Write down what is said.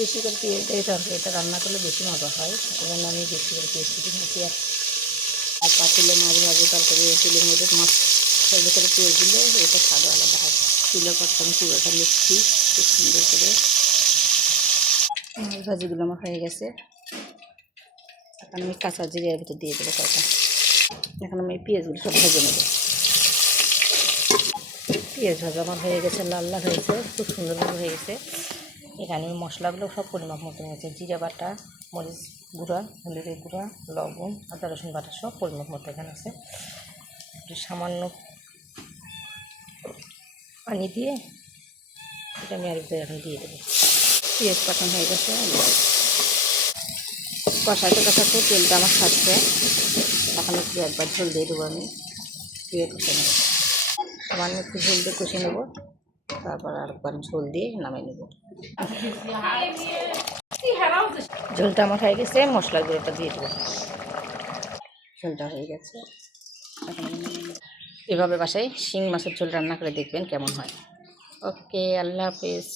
বেশি করে পেঁয়াজ দিয়ে তরকারিটা রান্না করলে বেশি মজা হয়, এই জন্য আমি বেশি করে পেঁয়াজ কুটি নিচ্ছি। আর পাতিলে মাছ ভাজে তরকারি তেলের মধ্যে মাছ ভাজে করে পেঁয়াজ দিলে এটা স্বাদও আলাদা হয়। তুলে করতে আমি পুরোটা মিক্সি খুব সুন্দর করে। মাছ ভাজিগুলো আমার হয়ে গেছে, এখন আমি কাঁচা জিরার ভিতরে দিয়ে দেবো কয়টা। এখন আমি পেঁয়াজগুলো সব ভেজে নেব। পেঁয়াজ ভাজা আমার হয়ে গেছে, লাল লাল হয়েছে, খুব সুন্দরভাবে হয়ে গেছে। এখানে আমি মশলাগুলো সব পরিমাপ মতো নিয়েছি। জিরা বাটা, মরিচ গুঁড়া, হলুদের গুঁড়া, লবণ, আদা রসুন বাটা সব পরিমাপ মতো এখানে আছে। একটু সামান্য পানি দিয়ে এটা আমি আর ভিতরে এখন দিয়ে দেবো। পেঁয়াজ পাঠানো হয়ে গেছে, কষাতে কষাতে তেলটা আমার থাকছে। এখন একটু একবার ঝোল দিয়ে দেবো, আমি দিয়ে কষে নেব। সামান্য একটু ঝোল দিয়ে কষে নেব, তারপর আরেকবার ঝোল দিয়ে নামিয়ে নেব। ঝোলটা আমার হয়ে গেছে, মশলা গুঁড়োটা দিয়ে দেবো। ঝোলটা হয়ে গেছে, এখন এভাবে বাসায় শিং মাছের ঝোল রান্না করে দেখবেন কেমন হয়। ওকে, আল্লাহ হাফেজ।